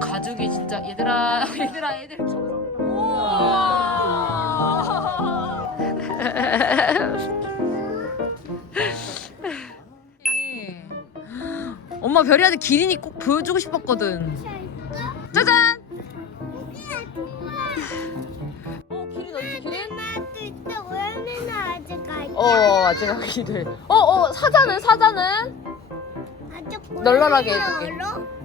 가죽이 진짜 얘들아 얘들아 얘들. 우와. 엄마 별이한테 기린이 꼭 보여주고 싶었거든. 짜잔! 어 기린 어디 기린? 어 아직 돼. 어어 사자는 사자는 널널하게 해줄게.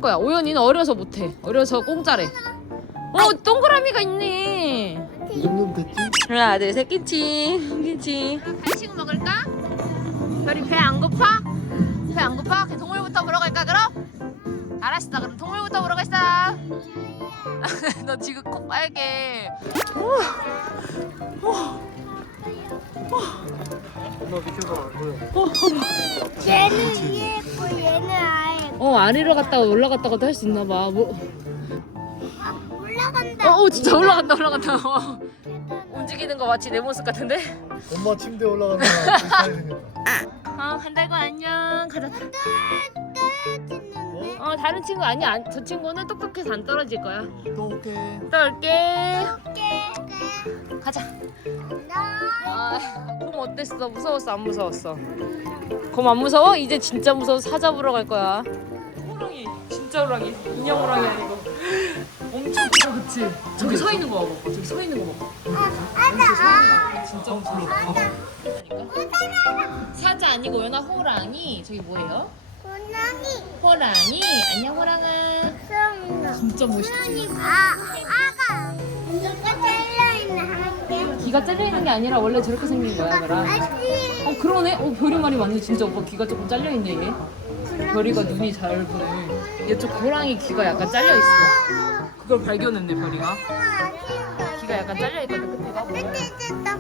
거야 오연이는 어려서 못해. 어려서 공짜래. 어 동그라미가 있네. 이 정도면 됐지? 하나 둘셋 끼치 끼치. 간식 먹을까? 별이 배 안 고파? 배 안 고파? 그냥 동물부터 보러 갈까 그럼? 알았어 그럼 동물부터 보러 갔어. 너 지금 코 빨개. 엄마 비켜봐 보여 얘는 위에 있고 얘는 아래 있고. 어 아래로 갔다가 올라갔다가도 할 수 있나 봐. 뭐. 아, 올라간다. 어, 어 진짜 올라간다 올라간다. 어. 움직이는 거 마치 내 모습 같은데? 엄마 침대 올라가면 생겼다 어 한달고 안녕 가자. 떨어지는데. 어 다른 친구 아니야 안- 저 친구는 똑똑해서 안 떨어질 거야. 또 올게 또 올게. 가자. 나 아, 곰 어땠어? 무서웠어 안 무서웠어? 곰 안 무서워? 이제 진짜 무서워 사자 보러 갈 거야. 호랑이 진짜 호랑이 인형 호랑이 아니고 엄청 커 그치? 저기 서 있는 거 봐봐 저기 서 있는 거 봐봐 진짜 무서워 사자 아니고 연아 호랑이 저기 뭐예요? 고양이 호랑이 안녕 호랑아. 진짜 멋있지 아 귀가 잘려 있는 게 아니라 원래 저렇게 생긴 거야 아씨. 어 그러네? 어 별이 말이 맞네. 진짜 오빠 귀가 조금 잘려 있네 얘. 별이가 눈이 잘 보네 얘쪽 호랑이 귀가 약간 잘려 있어. 그걸 발견했네 별이가. 귀가 약간 잘려 있거든 끝에가. 됐다.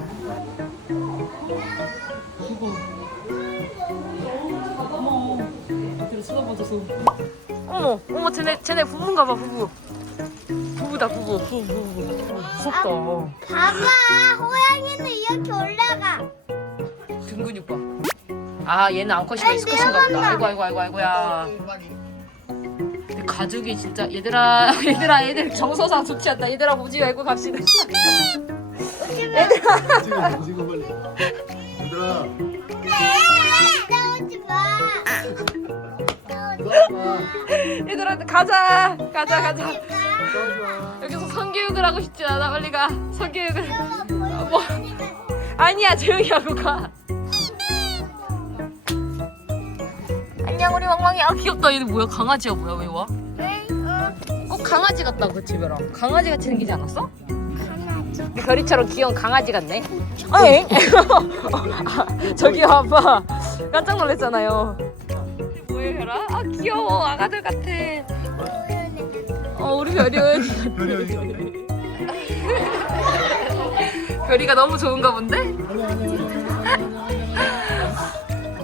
이거 어머. 애들이 쳐다봐줘서 어머. 어머 쟤네 쟤네 부부인가 봐 부부 부부다 부부 부부 부부 무섭다 봐봐 호랑이는 이렇게 올라가. 등 근육 봐. 아 얘는 암컷이가 아니, 익숙하신가 보다. 아이고 아이고 아이고 아이고야. 근데 가죽이 진짜 얘들아 얘들아 얘들 정서상 좋지 않다. 얘들아 보지 말고 갑시다. 지금 지금 빨리 얘들아 얘들아 가자 가자 가자. 여기서 성교육을 하고 싶지 않아 빨리 가. 성교육을. 뭐 아니야 조용히 하고 가. 안녕 우리 멍멍이 아 귀엽다 얘는 뭐야 강아지야 뭐야 왜 와? 꼭 강아지 같다 그 집에랑 강아지 같이 생기지 않았어? 별이처럼 귀여운 강아지 같네. 어잉? 아, 저기요 아빠 깜짝 놀랐잖아요. 뭐예요 별아? 아 귀여워 아가들 같아. 어 우리 별이은 별이 별이가 너무 좋은가 본데? 아니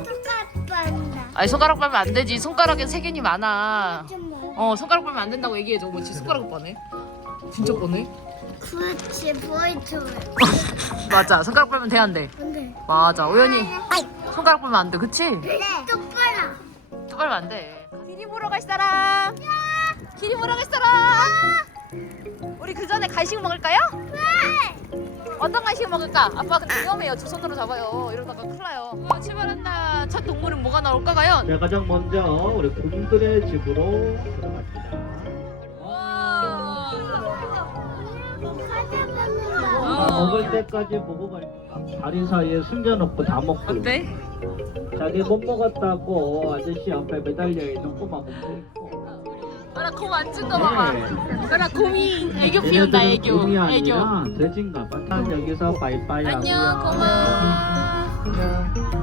똑같다. 손가락 빨면 안 되지 손가락엔 세균이 많아. 어 손가락 빨면 안 된다고 얘기해줘. 뭐지 손가락 빠네? 진짜 빠네? 그렇지 보이죠. 맞아 손가락 빨면 돼 안 돼? 근데 맞아 오연이 손가락 빨면 안 돼 그치? 그래 똑바로. 또 빨면 안 돼. 보러 갈 사람. 기리 보러 갈 사람. 우리 그 전에 간식 먹을까요? 어떤 간식 먹을까? 아빠 근데 위험해요. 두 손으로 잡아요. 이러다가 큰일 나요. 어, 출발한다. 첫 동물은 뭐가 나올까 과연? 자, 가장 먼저 우리 곰들의 집으로 들어갑니다. 먹을 때까지 보고 갈게요. 다리 사이에 숨겨놓고 다 먹고 어때? 자기 못 먹었다고 아저씨 앞에 매달려 있는 꼬마 곰도 있고 나라 곰안 찐거 봐봐. 나라 곰이 애교 피운다 얘네들은 애교. 곰이 애교. 아니라 돼지인가 봐. 여기서 빠이빠이 안녕 하고요. 고마워.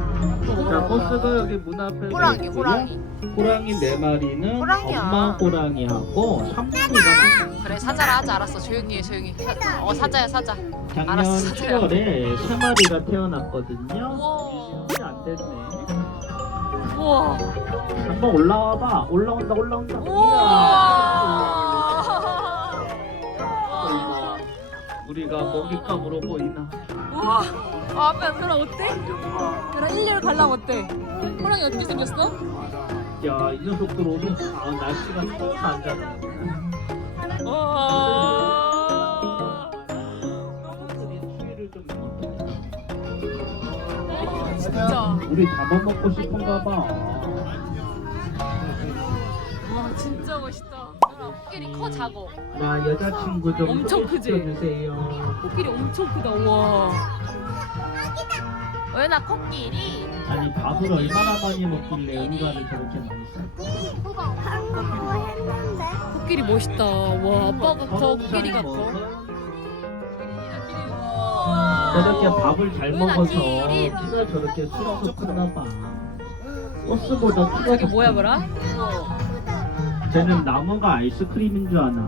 자 버스가 여기 문 앞에 호랑이 있고요. 호랑이. 호랑이 네 마리는 호랑이야. 엄마 호랑이하고 삼촌이가 그래 사자라 하자 알았어 조용히 해 조용히. 어 사자야 사자. 작년 알았어, 사자야. 7월에 세 마리가 태어났거든요. 우와. 1년이 안 됐네. 우와. 한번 올라와 봐. 올라온다 올라온다. 우와. 우리가 먹잇감으로 보이나 우와 앞에 그럼 어때? 그럼 1렬 갈라면 어때? 호랑이 어떻게 생겼어? 야이 녀석들 오면 아, 날씨가 추워서 안 자네 와 우리 잡아먹고 싶은가 봐 와 진짜 멋있다 코끼리 커 작어. 나 여자친구 좀 엄청 크지? 소개시켜주세요. 코끼리 엄청 크다. 와. 왜나 코끼리? 아니 밥을 얼마나 많이 먹길래 우가를 저렇게 많이 쌀까? 한국어 했는데. 코끼리 멋있다. 와 아빠부터 코끼리 같아. 저렇게 밥을 잘 은하 먹어서. 키가 저렇게 쑥쑥 크나 봐. 버스보다 키가 저게 더 뭐야 크네. 뭐라? 쟤는 나무가 아이스크림인 줄 아나?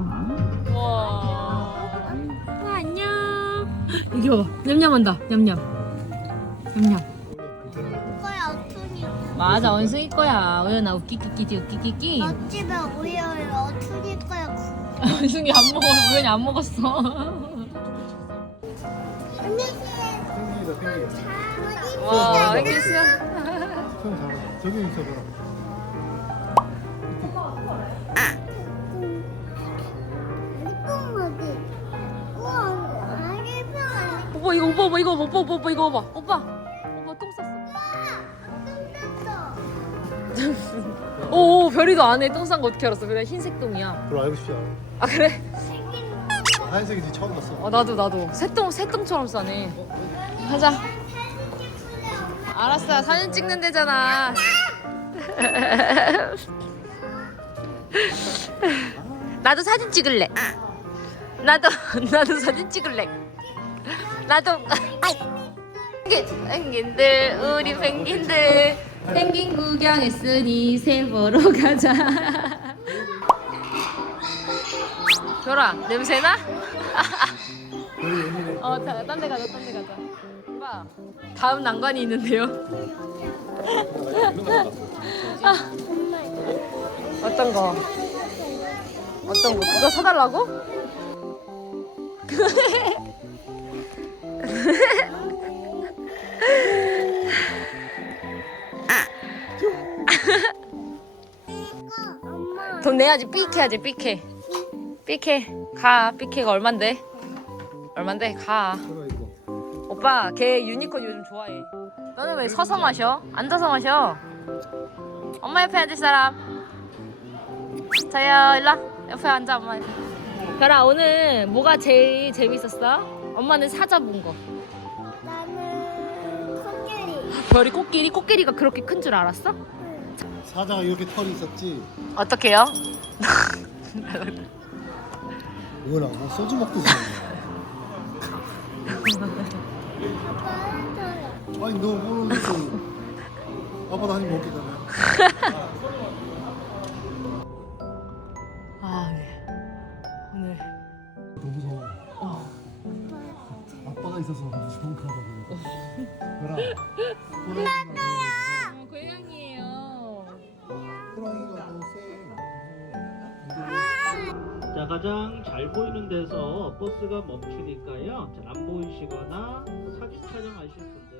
와. 와 안녕. 여기 봐봐. 냠냠한다. 냠냠. 냠냠. 맞아 원숭이 거야. 우연아 웃기끼끼 웃기끼끼. 어집에 오여요 어tun이 거야. 원숭이 안 먹어. 우연이 안 먹었어. 펭귄 와 알겠어. 손 잡아 저기 있어봐라 오빠 오빠 오빠 이거 오빠 오빠 오빠 이거 봐봐. 오빠 오빠 똥 쌌어. 오, 오 별이도 안 해. 똥싼 거 어떻게 알았어? 그냥 흰색 똥이야. 그걸 알고 싶지 않아 아 그래? 하얀색인지 처음 봤어 어 나도 나도 새똥 새똥처럼 싸네. 가자. 알았어 사진 찍는 데잖아. 나도 사진 찍을래. 나도 나도 사진 찍을래. 나도. 펭귄, 펭귄들 우리 펭귄들 펭귄 구경했으니 새 보러 가자. 별아 냄새나? 어, 딴 데 가자, 딴 데 가자. 오빠, 다음 난관이 있는데요. 아, 어떤 거? 어떤 거? 그거 사달라고? 엄마. 돈 내야지, 삐케야지, 삐케. 삐케, 가. 삐케가 얼만데? 얼만데? 가. 오빠 걔 유니콘 요즘 좋아해 너는 왜 서서 마셔? 앉아서 마셔 엄마 옆에 앉을 사람 일로 와 옆에 앉아 엄마 별아 오늘 뭐가 제일 재밌었어? 엄마는 사자 본 거 나는 코끼리. 별이 코끼리? 코끼리가 그렇게 큰 줄 알았어? 사자가 이렇게 털이 있었지 어떻게요? 뭐라 뭐 소주 먹듯이 아빠는 저요. 아니 너 모르겠어 아빠도 한입 먹겠다며 아 호랑이가 어, 고양이에요 호랑이가 너쎄 자 가장 잘 보이는 데서 버스가 멈추니까요. 잘 안 보이시거나 사진 촬영하실 분들.